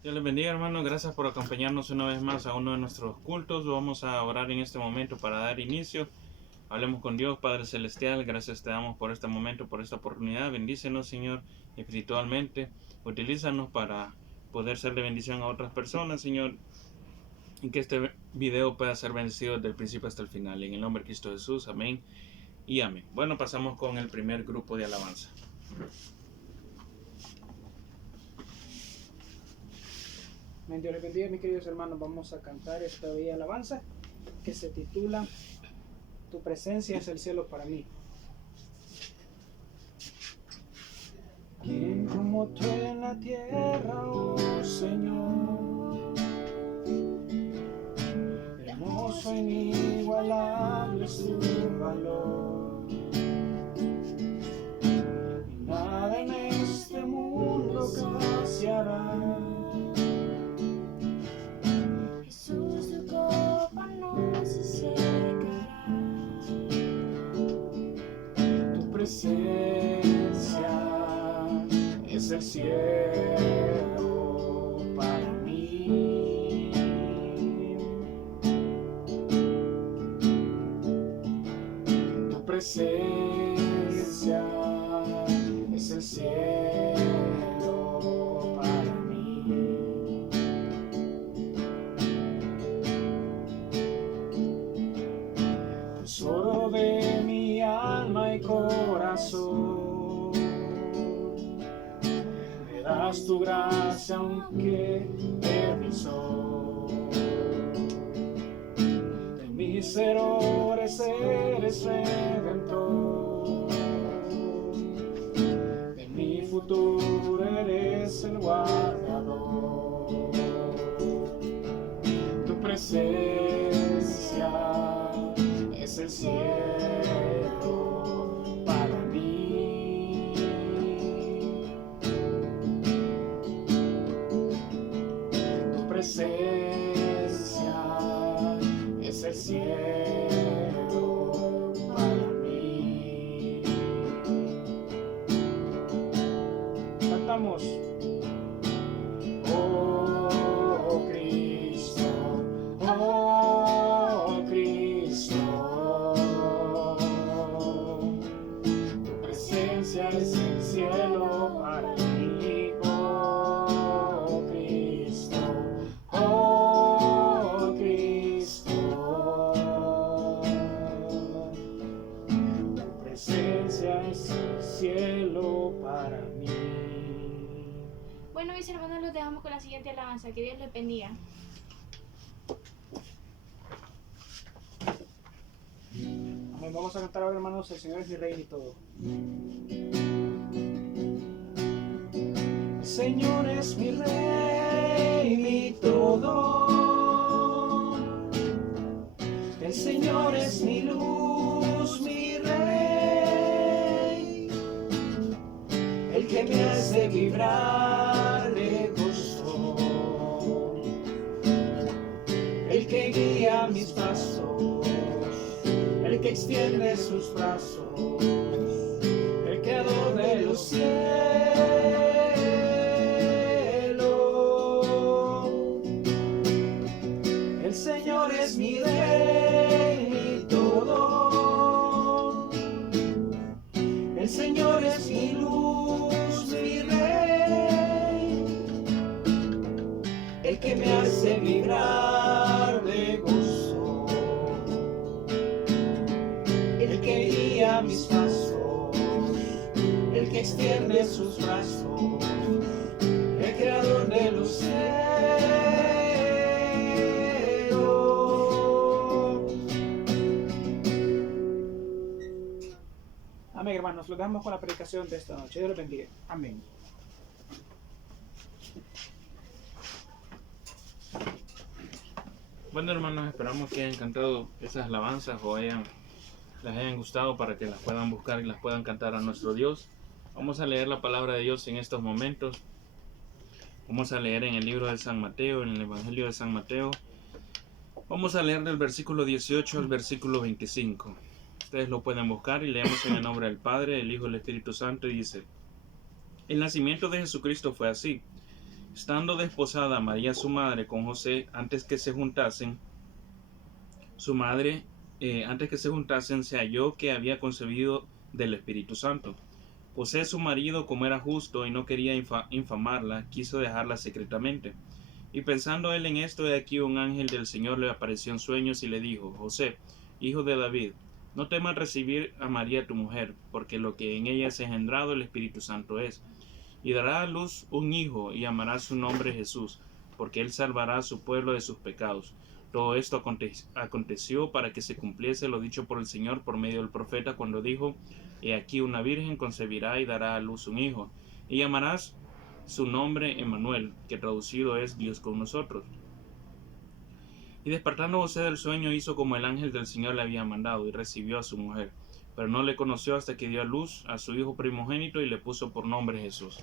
Dios les bendiga, hermanos. Gracias por acompañarnos una vez más a uno de nuestros cultos. Vamos a orar en este momento para dar inicio. Hablemos con Dios, Padre Celestial. Gracias te damos por este momento, por esta oportunidad. Bendícenos, Señor, espiritualmente. Utilízanos para poder ser de bendición a otras personas, Señor. Y que este video pueda ser bendecido desde el principio hasta el final. En el nombre de Cristo Jesús. Amén y amén. Bueno, pasamos con el primer grupo de alabanza. Dios les bendiga, mis queridos hermanos. Vamos a cantar esta bella alabanza que se titula Tu presencia es el cielo para mí. ¿Quién como tú en la tierra, oh Señor? Hermoso, inigualable su valor. Y nada en este mundo cambiará. Jesús, tu copa no se secará. Tu presencia es el cielo para mí. Tu presencia es el cielo para mí. Tesoro de mi alma y corazón, me das tu gracia aunque de mi sol. De mis errores eres redentor, de mi futuro eres el guardador. Tu presencia es el cielo para mí. Tu presencia es el cielo para mí. Cantamos. Oh Cristo, oh Cristo, tu presencia es el cielo para mí. Oh Cristo, oh Cristo, tu presencia es el cielo para mí. Bueno, mis hermanos, los dejamos con la siguiente alabanza. Que Dios les bendiga. Amén. Vamos a cantar ahora, hermanos, el Señor es mi rey y todo. El Señor es mi rey, mi todo. El Señor es mi luz, mi rey. El que me hace vibrar de gozo. El que guía mis pasos. El que extiende sus brazos, el creador de los cielos. El Señor es mi rey, mi todo. El Señor es mi luz, mi rey. El que me hace vibrar de gozo. El que guía mis pasos, el que extiende sus brazos, el creador de los cielos. Amén, hermanos. Lo dejamos con la predicación de esta noche. Dios los bendiga. Amén. Bueno, hermanos, esperamos que hayan cantado esas alabanzas o les hayan gustado para que las puedan buscar y las puedan cantar a nuestro Dios. Vamos a leer la palabra de Dios en estos momentos. Vamos a leer en el libro de San Mateo, en el Evangelio de San Mateo. Vamos a leer del versículo 18 al versículo 25. Ustedes lo pueden buscar y leemos en el nombre del Padre, el Hijo y el Espíritu Santo. Y dice: el nacimiento de Jesucristo fue así. Estando desposada María su madre con José, antes que se juntasen, se halló que había concebido del Espíritu Santo. José su marido, como era justo y no quería infamarla, quiso dejarla secretamente. Y pensando él en esto, he aquí un ángel del Señor le apareció en sueños y le dijo: José, hijo de David, no temas recibir a María tu mujer, porque lo que en ella es engendrado el Espíritu Santo es. Y dará a luz un hijo, y llamará su nombre Jesús, porque él salvará a su pueblo de sus pecados. Todo esto aconteció para que se cumpliese lo dicho por el Señor por medio del profeta, cuando dijo: He aquí una virgen concebirá y dará a luz un hijo, y llamarás su nombre Emmanuel, que traducido es Dios con nosotros. Y despertando José del sueño, hizo como el ángel del Señor le había mandado, y recibió a su mujer. Pero no le conoció hasta que dio a luz a su hijo primogénito y le puso por nombre Jesús.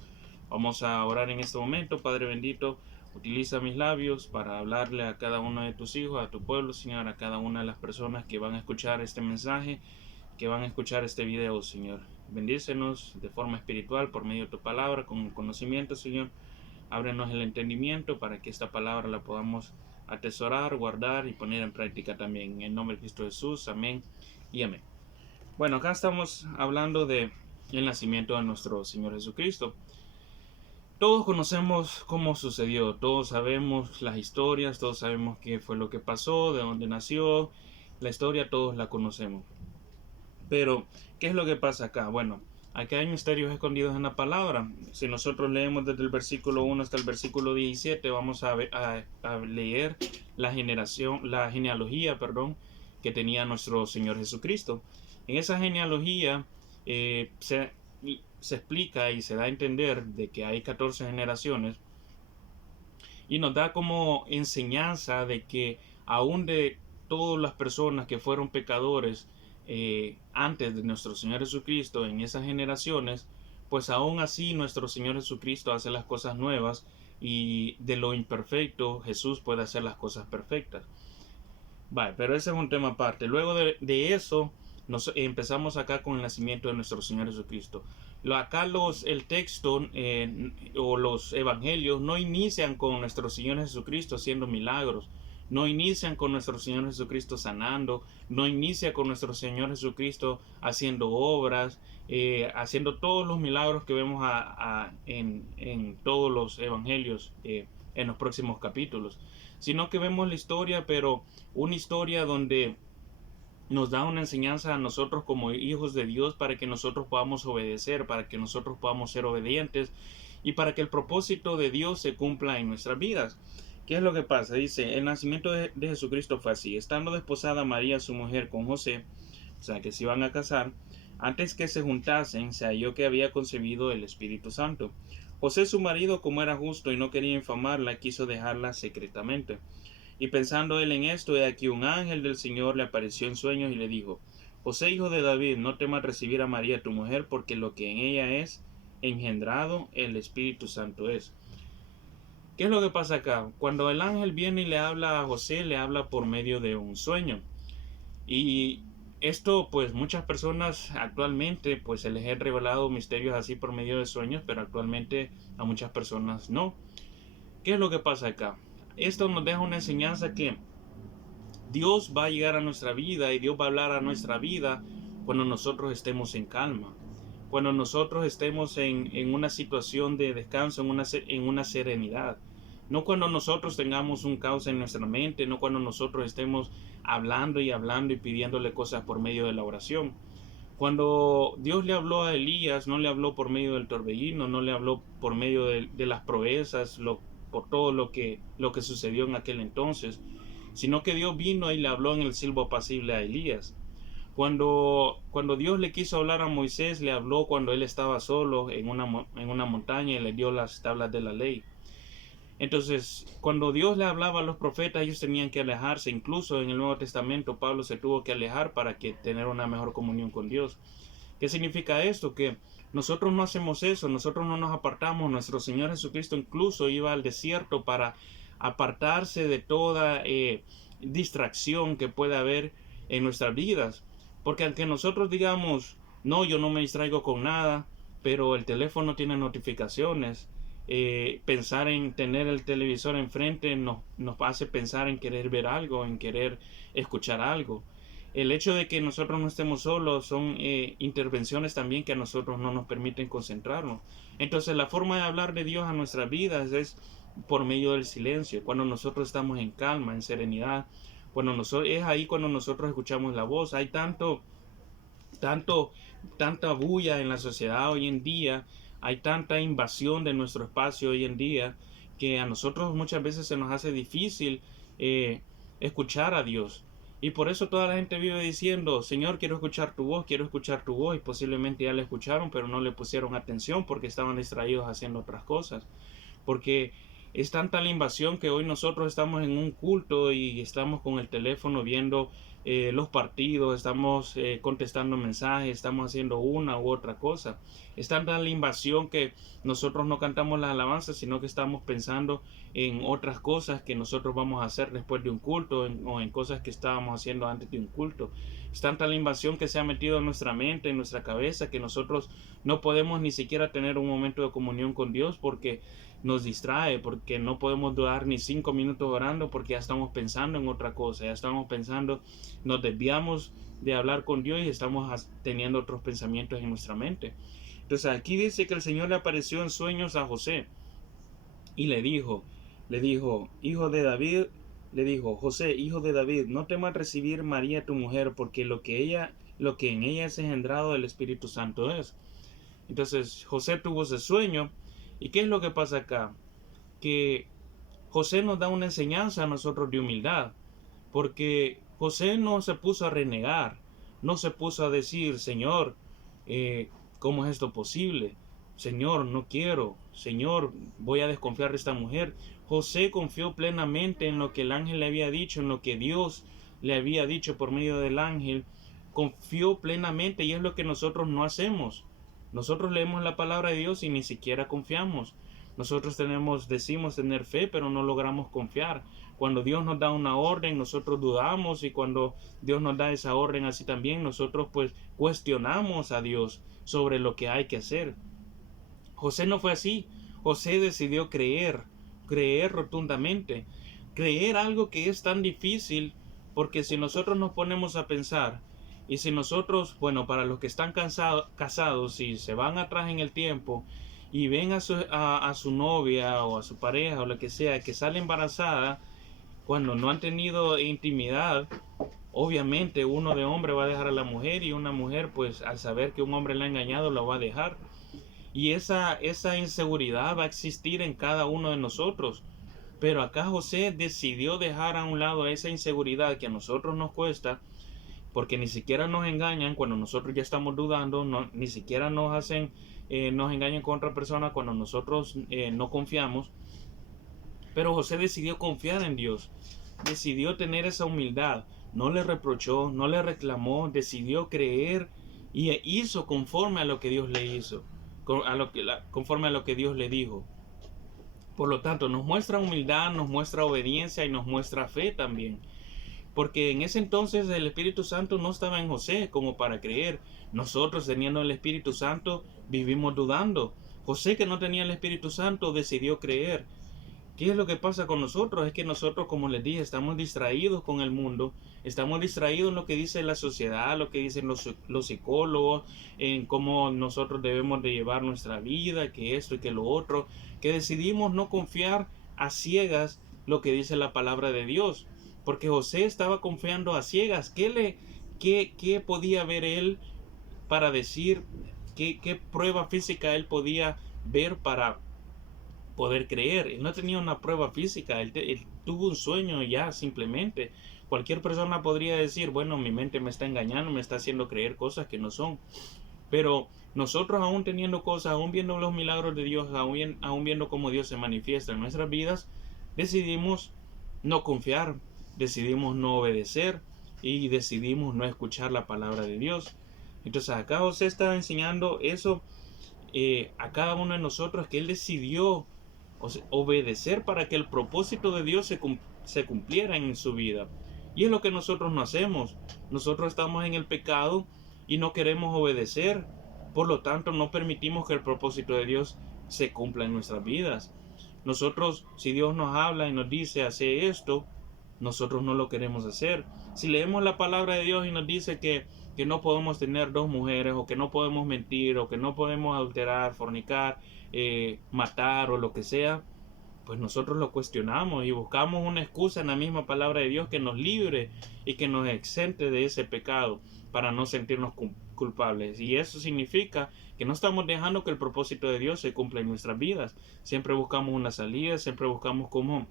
Vamos a orar en este momento. Padre bendito, utiliza mis labios para hablarle a cada uno de tus hijos, a tu pueblo, Señor, a cada una de las personas que van a escuchar este mensaje, que van a escuchar este video, Señor. Bendícenos de forma espiritual por medio de tu palabra, con conocimiento, Señor. Ábrenos el entendimiento para que esta palabra la podamos atesorar, guardar y poner en práctica también. En el nombre de Cristo Jesús, amén y amén. Bueno, acá estamos hablando de el nacimiento de nuestro Señor Jesucristo. Todos conocemos cómo sucedió, todos sabemos las historias, todos sabemos qué fue lo que pasó, de dónde nació, la historia todos la conocemos. Pero, ¿qué es lo que pasa acá? Bueno, aquí hay misterios escondidos en la palabra. Si nosotros leemos desde el versículo 1 hasta el versículo 17, vamos a leer la genealogía, que tenía nuestro Señor Jesucristo. En esa genealogía se explica y se da a entender de que hay 14 generaciones, y nos da como enseñanza de que aún de todas las personas que fueron pecadores antes de nuestro Señor Jesucristo en esas generaciones, pues aún así nuestro Señor Jesucristo hace las cosas nuevas, y de lo imperfecto Jesús puede hacer las cosas perfectas. Vale, pero ese es un tema aparte. Luego de eso empezamos acá con el nacimiento de nuestro Señor Jesucristo. Acá el texto o los evangelios no inician con nuestro Señor Jesucristo haciendo milagros, no inician con nuestro Señor Jesucristo sanando, no inicia con nuestro Señor Jesucristo haciendo obras, haciendo todos los milagros que vemos en todos los evangelios en los próximos capítulos, sino que vemos la historia, pero una historia donde nos da una enseñanza a nosotros como hijos de Dios, para que nosotros podamos obedecer, para que nosotros podamos ser obedientes y para que el propósito de Dios se cumpla en nuestras vidas. ¿Qué es lo que pasa? Dice, el nacimiento de Jesucristo fue así: estando desposada María su mujer con José, o sea que se iban a casar, antes que se juntasen, se halló que había concebido el Espíritu Santo. José su marido, como era justo y no quería infamarla, quiso dejarla secretamente. Y pensando él en esto, he aquí un ángel del Señor le apareció en sueños y le dijo: José, hijo de David, no temas recibir a María tu mujer, porque lo que en ella es engendrado el Espíritu Santo es. ¿Qué es lo que pasa acá? Cuando el ángel viene y le habla a José, le habla por medio de un sueño. Y esto, pues muchas personas actualmente, pues se les ha revelado misterios así por medio de sueños, pero actualmente a muchas personas no. ¿Qué es lo que pasa acá? Esto nos deja una enseñanza que Dios va a llegar a nuestra vida y Dios va a hablar a nuestra vida cuando nosotros estemos en calma, cuando nosotros estemos en una situación de descanso, en una serenidad. No cuando nosotros tengamos un caos en nuestra mente, no cuando nosotros estemos hablando y pidiéndole cosas por medio de la oración. Cuando Dios le habló a Elías, no le habló por medio del torbellino, no le habló por medio de las proezas, por todo lo que sucedió en aquel entonces, sino que Dios vino y le habló en el silbo apacible a Elías. Cuando Dios le quiso hablar a Moisés, le habló cuando él estaba solo en una montaña y le dio las tablas de la ley. Entonces, cuando Dios le hablaba a los profetas, ellos tenían que alejarse. Incluso en el Nuevo Testamento, Pablo se tuvo que alejar para tener una mejor comunión con Dios. ¿Qué significa esto? Que nosotros no hacemos eso, nosotros no nos apartamos. Nuestro Señor Jesucristo incluso iba al desierto para apartarse de toda distracción que pueda haber en nuestras vidas. Porque aunque nosotros digamos, no, yo no me distraigo con nada, pero el teléfono tiene notificaciones, Pensar en tener el televisor enfrente nos hace pensar en querer ver algo, en querer escuchar algo. El hecho de que nosotros no estemos solos son intervenciones también que a nosotros no nos permiten concentrarnos. Entonces la forma de hablar de Dios a nuestras vidas es por medio del silencio, cuando nosotros estamos en calma, en serenidad, es ahí cuando nosotros escuchamos la voz. Hay tanta bulla en la sociedad hoy en día, hay tanta invasión de nuestro espacio hoy en día, que a nosotros muchas veces se nos hace difícil escuchar a Dios. Y por eso toda la gente vive diciendo, Señor, quiero escuchar tu voz, y posiblemente ya la escucharon, pero no le pusieron atención porque estaban distraídos haciendo otras cosas. Porque es tanta la invasión que hoy nosotros estamos en un culto y estamos con el teléfono viendo los partidos, estamos contestando mensajes, estamos haciendo una u otra cosa. Es tanta la invasión que nosotros no cantamos las alabanzas, sino que estamos pensando en otras cosas que nosotros vamos a hacer después de un culto o en cosas que estábamos haciendo antes de un culto. Es tanta la invasión que se ha metido en nuestra mente, en nuestra cabeza, que nosotros no podemos ni siquiera tener un momento de comunión con Dios porque nos distrae, porque no podemos durar ni 5 minutos orando porque ya estamos pensando en otra cosa, ya estamos pensando, nos desviamos de hablar con Dios y estamos teniendo otros pensamientos en nuestra mente. Entonces aquí dice que el Señor le apareció en sueños a José y le dijo, hijo de David, le dijo, José, hijo de David, no temas recibir María tu mujer, porque lo que en ella es engendrado del Espíritu Santo es. Entonces José tuvo ese sueño. ¿Y qué es lo que pasa acá? Que José nos da una enseñanza a nosotros de humildad, porque José no se puso a renegar, no se puso a decir, Señor, ¿cómo es esto posible? Señor, no quiero, Señor, voy a desconfiar de esta mujer. José confió plenamente en lo que el ángel le había dicho, en lo que Dios le había dicho por medio del ángel. Confió plenamente, y es lo que nosotros no hacemos. Nosotros leemos la palabra de Dios y ni siquiera confiamos. Nosotros decimos tener fe, pero no logramos confiar. Cuando Dios nos da una orden, nosotros dudamos, y cuando Dios nos da esa orden así también, nosotros pues cuestionamos a Dios sobre lo que hay que hacer. José no fue así. José decidió creer rotundamente, creer algo que es tan difícil, porque si nosotros nos ponemos a pensar, y si nosotros, bueno, para los que están casados, si se van atrás en el tiempo y ven a su novia o a su pareja o lo que sea, que sale embarazada cuando no han tenido intimidad, obviamente uno de hombre va a dejar a la mujer, y una mujer pues al saber que un hombre la ha engañado la va a dejar. Y esa inseguridad va a existir en cada uno de nosotros. Pero acá José decidió dejar a un lado esa inseguridad que a nosotros nos cuesta, porque ni siquiera nos engañan cuando nosotros ya estamos dudando, ni siquiera nos engañan con otra persona cuando nosotros no confiamos. Pero José decidió confiar en Dios, decidió tener esa humildad, no le reprochó, no le reclamó, decidió creer y hizo conforme a lo que Dios le hizo, conforme a lo que Dios le dijo. Por lo tanto, nos muestra humildad, nos muestra obediencia y nos muestra fe también. Porque en ese entonces el Espíritu Santo no estaba en José como para creer. Nosotros, teniendo el Espíritu Santo, vivimos dudando. José, que no tenía el Espíritu Santo, decidió creer. ¿Qué es lo que pasa con nosotros? Es que nosotros, como les dije, estamos distraídos con el mundo, estamos distraídos en lo que dice la sociedad, lo que dicen los psicólogos, en cómo nosotros debemos de llevar nuestra vida, que esto y que lo otro, que decidimos no confiar a ciegas lo que dice la palabra de Dios, porque José estaba confiando a ciegas. ¿Qué podía ver él para decir? ¿Qué prueba física él podía ver para poder creer? Él no tenía una prueba física, él tuvo un sueño ya simplemente. Cualquier persona podría decir, bueno, mi mente me está engañando, me está haciendo creer cosas que no son. Pero nosotros, aún teniendo cosas, aún viendo los milagros de Dios, aún viendo cómo Dios se manifiesta en nuestras vidas, decidimos no confiar, decidimos no obedecer y decidimos no escuchar la palabra de Dios. Entonces acá José está enseñando eso a cada uno de nosotros, que él decidió obedecer para que el propósito de Dios se cumpliera en su vida. Y es lo que nosotros no hacemos. Nosotros estamos en el pecado y no queremos obedecer. Por lo tanto, no permitimos que el propósito de Dios se cumpla en nuestras vidas. Nosotros, si Dios nos habla y nos dice hace esto, nosotros no lo queremos hacer. Si leemos la palabra de Dios y nos dice que no podemos tener dos mujeres, o que no podemos mentir, o que no podemos adulterar, fornicar, matar o lo que sea, pues nosotros lo cuestionamos y buscamos una excusa en la misma palabra de Dios que nos libre y que nos exente de ese pecado para no sentirnos culpables. Y eso significa que no estamos dejando que el propósito de Dios se cumpla en nuestras vidas. Siempre buscamos una salida, siempre buscamos cómo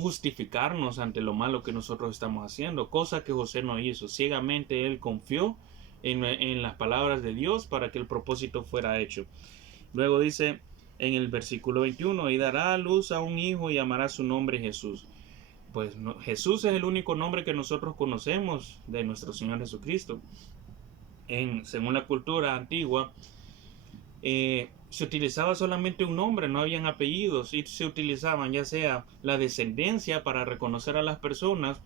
justificarnos ante lo malo que nosotros estamos haciendo, cosa que José no hizo. Ciegamente él confió en las palabras de Dios para que el propósito fuera hecho. Luego dice en el versículo 21, y dará a luz a un hijo y llamará su nombre Jesús. Pues no, Jesús es el único nombre que nosotros conocemos de nuestro Señor Jesucristo. Según la cultura antigua, se utilizaba solamente un nombre, no habían apellidos, y se utilizaban ya sea la descendencia para reconocer a las personas,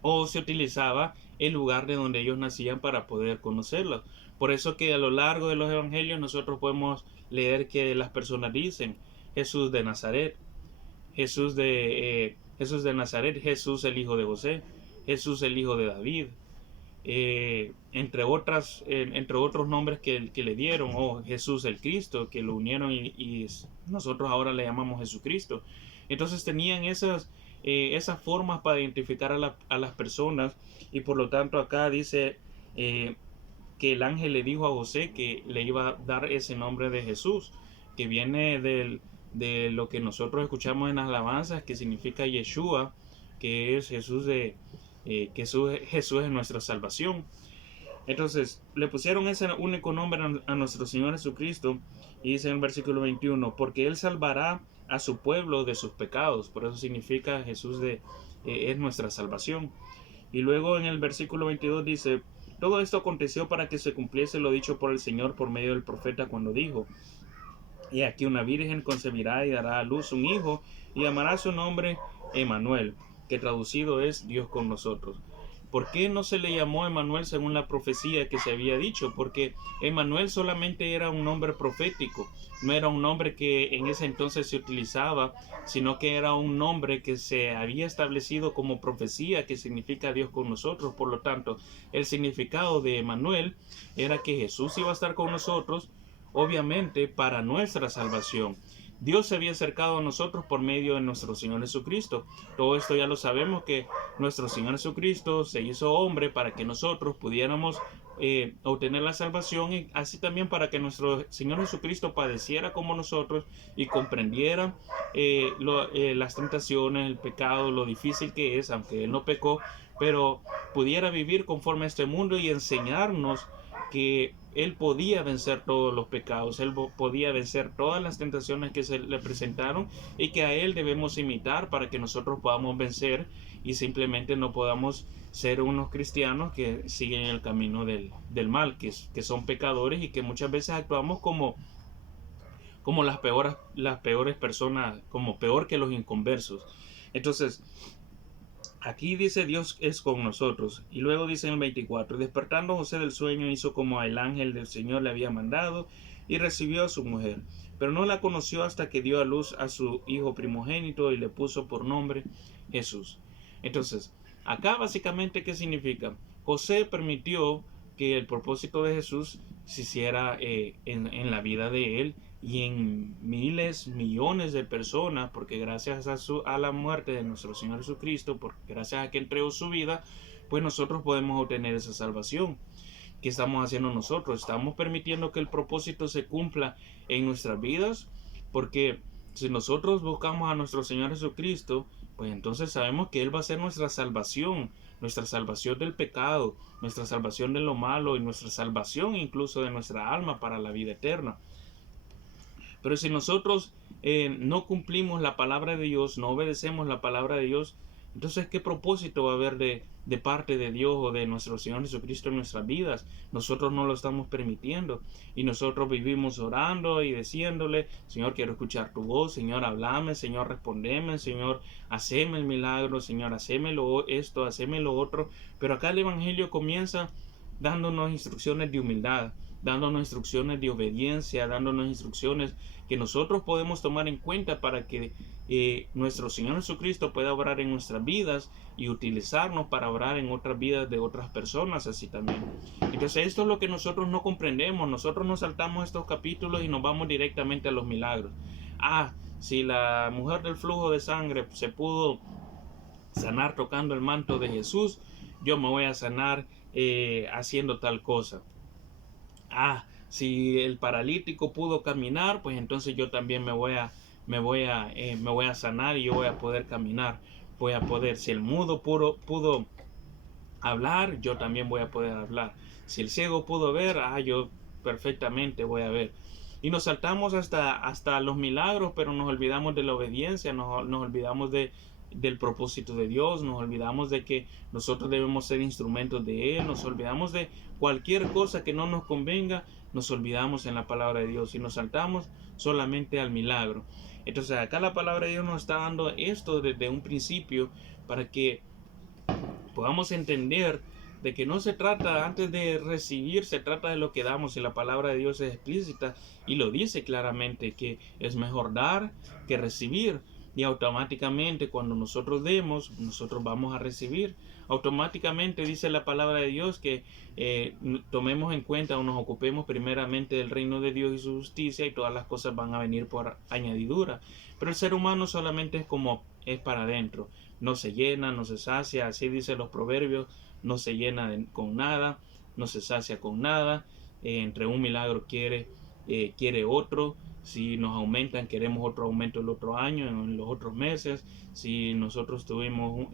o se utilizaba el lugar de donde ellos nacían para poder conocerlos. Por eso que a lo largo de los evangelios nosotros podemos leer que las personas dicen Jesús de Nazaret, Jesús de Nazaret, Jesús el hijo de José, Jesús el hijo de David, entre otros nombres que le dieron, o Jesús el Cristo, que lo unieron y nosotros ahora le llamamos Jesucristo. Entonces tenían esas formas para identificar a las personas, y por lo tanto acá dice que el ángel le dijo a José que le iba a dar ese nombre de Jesús, que viene de lo que nosotros escuchamos en las alabanzas, que significa Yeshua, que es Jesús Jesús es nuestra salvación. Entonces le pusieron ese único nombre a nuestro Señor Jesucristo, y dice en el versículo 21, porque Él salvará a su pueblo de sus pecados. Por eso significa Jesús es nuestra salvación. Y luego en el versículo 22 dice, todo esto aconteció para que se cumpliese lo dicho por el Señor por medio del profeta cuando dijo, y aquí una virgen concebirá y dará a luz un hijo y llamará su nombre Emmanuel, que traducido es Dios con nosotros. ¿Por qué no se le llamó Emmanuel según la profecía que se había dicho? Porque Emmanuel solamente era un nombre profético, no era un nombre que en ese entonces se utilizaba, sino que era un nombre que se había establecido como profecía, que significa Dios con nosotros. Por lo tanto, el significado de Emmanuel era que Jesús iba a estar con nosotros, obviamente para nuestra salvación. Dios se había acercado a nosotros por medio de nuestro Señor Jesucristo. Todo esto ya lo sabemos, que nuestro Señor Jesucristo se hizo hombre para que nosotros pudiéramos obtener la salvación, y así también para que nuestro Señor Jesucristo padeciera como nosotros y comprendiera las tentaciones, el pecado, lo difícil que es, aunque Él no pecó, pero pudiera vivir conforme a este mundo y enseñarnos que Él podía vencer todos los pecados, Él podía vencer todas las tentaciones que se le presentaron, y que a Él debemos imitar para que nosotros podamos vencer y simplemente no podamos ser unos cristianos que siguen el camino del mal, que son pecadores y que muchas veces actuamos como las peores personas, como peor que los inconversos. Entonces, aquí dice Dios es con nosotros. Y luego dice en el 24, despertando José del sueño hizo como el ángel del Señor le había mandado, y recibió a su mujer. Pero no la conoció hasta que dio a luz a su hijo primogénito y le puso por nombre Jesús. Entonces, acá básicamente, ¿qué significa? José permitió que el propósito de Jesús se hiciera en la vida de él y en miles, millones de personas, porque gracias a la muerte de nuestro Señor Jesucristo, gracias a que entregó su vida, pues nosotros podemos obtener esa salvación. ¿Qué estamos haciendo nosotros? Estamos permitiendo que el propósito se cumpla en nuestras vidas, porque si nosotros buscamos a nuestro Señor Jesucristo, pues entonces sabemos que Él va a ser nuestra salvación del pecado, nuestra salvación de lo malo y nuestra salvación incluso de nuestra alma para la vida eterna. Pero si nosotros no cumplimos la palabra de Dios, no obedecemos la palabra de Dios, entonces ¿qué propósito va a haber de parte de Dios o de nuestro Señor Jesucristo en nuestras vidas? Nosotros no lo estamos permitiendo, y nosotros vivimos orando y diciéndole, Señor, quiero escuchar tu voz, Señor, háblame, Señor, respondeme, Señor, haceme el milagro, Señor, hacémelo esto, haceme lo otro. Pero acá el Evangelio comienza dándonos instrucciones de humildad, dándonos instrucciones de obediencia, dándonos instrucciones que nosotros podemos tomar en cuenta para que nuestro Señor Jesucristo pueda obrar en nuestras vidas y utilizarnos para obrar en otras vidas de otras personas así también. Entonces esto es lo que nosotros no comprendemos. Nosotros nos saltamos estos capítulos y nos vamos directamente a los milagros. Si la mujer del flujo de sangre se pudo sanar tocando el manto de Jesús, yo me voy a sanar haciendo tal cosa. Si el paralítico pudo caminar, pues entonces yo también me voy a sanar y yo voy a poder caminar. Voy a poder, si el mudo pudo hablar, yo también voy a poder hablar. Si el ciego pudo ver, yo perfectamente voy a ver. Y nos saltamos hasta los milagros, pero nos olvidamos de la obediencia, nos olvidamos del propósito de Dios, nos olvidamos de que nosotros debemos ser instrumentos de Él, nos olvidamos de cualquier cosa que no nos convenga, nos olvidamos en la palabra de Dios y nos saltamos solamente al milagro. Entonces acá la palabra de Dios nos está dando esto desde un principio para que podamos entender de que no se trata, antes de recibir, se trata de lo que damos, y la palabra de Dios es explícita y lo dice claramente, que es mejor dar que recibir, y automáticamente cuando nosotros demos, nosotros vamos a recibir. Automáticamente dice la palabra de Dios que tomemos en cuenta o nos ocupemos primeramente del reino de Dios y su justicia, y todas las cosas van a venir por añadidura. Pero el ser humano solamente es para adentro, no se llena, no se sacia, así dicen los proverbios, no se llena con nada, no se sacia con nada, entre un milagro quiere otro. Si nos aumentan, queremos otro aumento el otro año, en los otros meses. Si nosotros tuvimos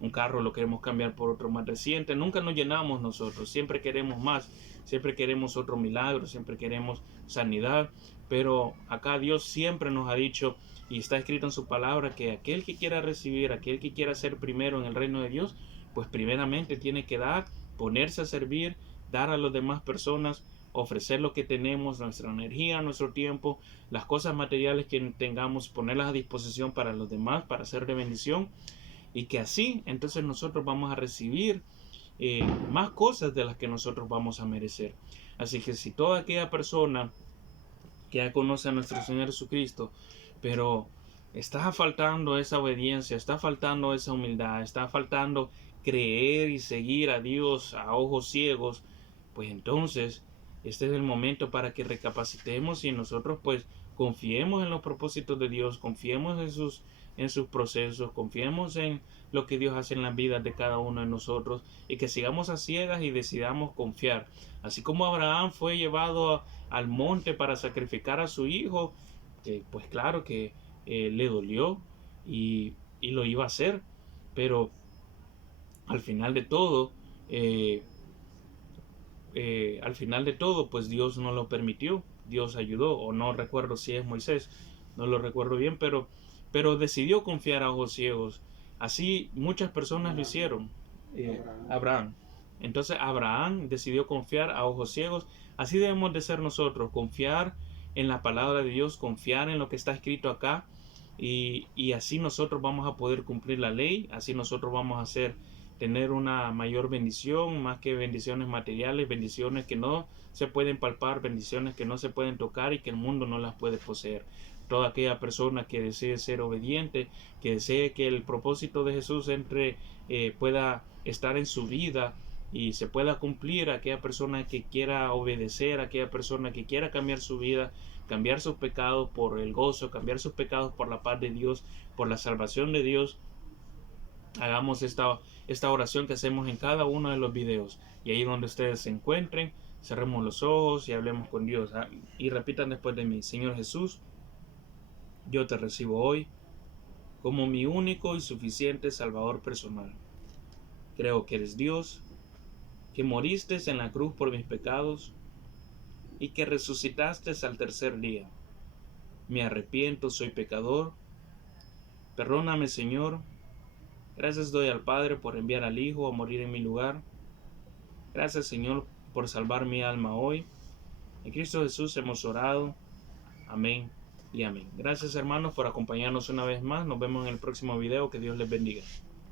un carro, lo queremos cambiar por otro más reciente. Nunca nos llenamos nosotros, siempre queremos más, siempre queremos otro milagro, siempre queremos sanidad. Pero acá Dios siempre nos ha dicho, y está escrito en su palabra, que aquel que quiera recibir, aquel que quiera ser primero en el reino de Dios, pues primeramente tiene que dar, ponerse a servir, dar a las demás personas, ofrecer lo que tenemos, nuestra energía, nuestro tiempo, las cosas materiales que tengamos, ponerlas a disposición para los demás, para ser de bendición, y que así entonces nosotros vamos a recibir más cosas de las que nosotros vamos a merecer. Así que si toda aquella persona que ya conoce a nuestro Señor Jesucristo, pero está faltando esa obediencia, está faltando esa humildad, está faltando creer y seguir a Dios a ojos ciegos, pues entonces este es el momento para que recapacitemos y nosotros pues confiemos en los propósitos de Dios, confiemos en sus procesos, confiemos en lo que Dios hace en las vidas de cada uno de nosotros, y que sigamos a ciegas y decidamos confiar. Así como Abraham fue llevado al monte para sacrificar a su hijo, pues claro que le dolió y lo iba a hacer, pero al final de todo, pues Dios no lo permitió, Dios ayudó, o no recuerdo si es Moisés, no lo recuerdo bien, pero decidió confiar a ojos ciegos. Así muchas personas lo hicieron. Abraham. Entonces Abraham decidió confiar a ojos ciegos. Así debemos de ser nosotros, confiar en la palabra de Dios, confiar en lo que está escrito acá, y así nosotros vamos a poder cumplir la ley, así nosotros vamos a tener una mayor bendición, más que bendiciones materiales, bendiciones que no se pueden palpar, bendiciones que no se pueden tocar y que el mundo no las puede poseer. Toda aquella persona que desee ser obediente, que desee que el propósito de Jesús pueda estar en su vida y se pueda cumplir, aquella persona que quiera obedecer, aquella persona que quiera cambiar su vida, cambiar sus pecados por el gozo, cambiar sus pecados por la paz de Dios, por la salvación de Dios, hagamos esta oración que hacemos en cada uno de los videos. Y ahí donde ustedes se encuentren, cerremos los ojos y hablemos con Dios. Y repitan después de mí: Señor Jesús, yo te recibo hoy como mi único y suficiente Salvador personal. Creo que eres Dios, que moriste en la cruz por mis pecados y que resucitaste al tercer día. Me arrepiento, soy pecador. Perdóname, Señor. Gracias doy al Padre por enviar al Hijo a morir en mi lugar. Gracias, Señor, por salvar mi alma hoy. En Cristo Jesús hemos orado. Amén y amén. Gracias, hermanos, por acompañarnos una vez más. Nos vemos en el próximo video. Que Dios les bendiga.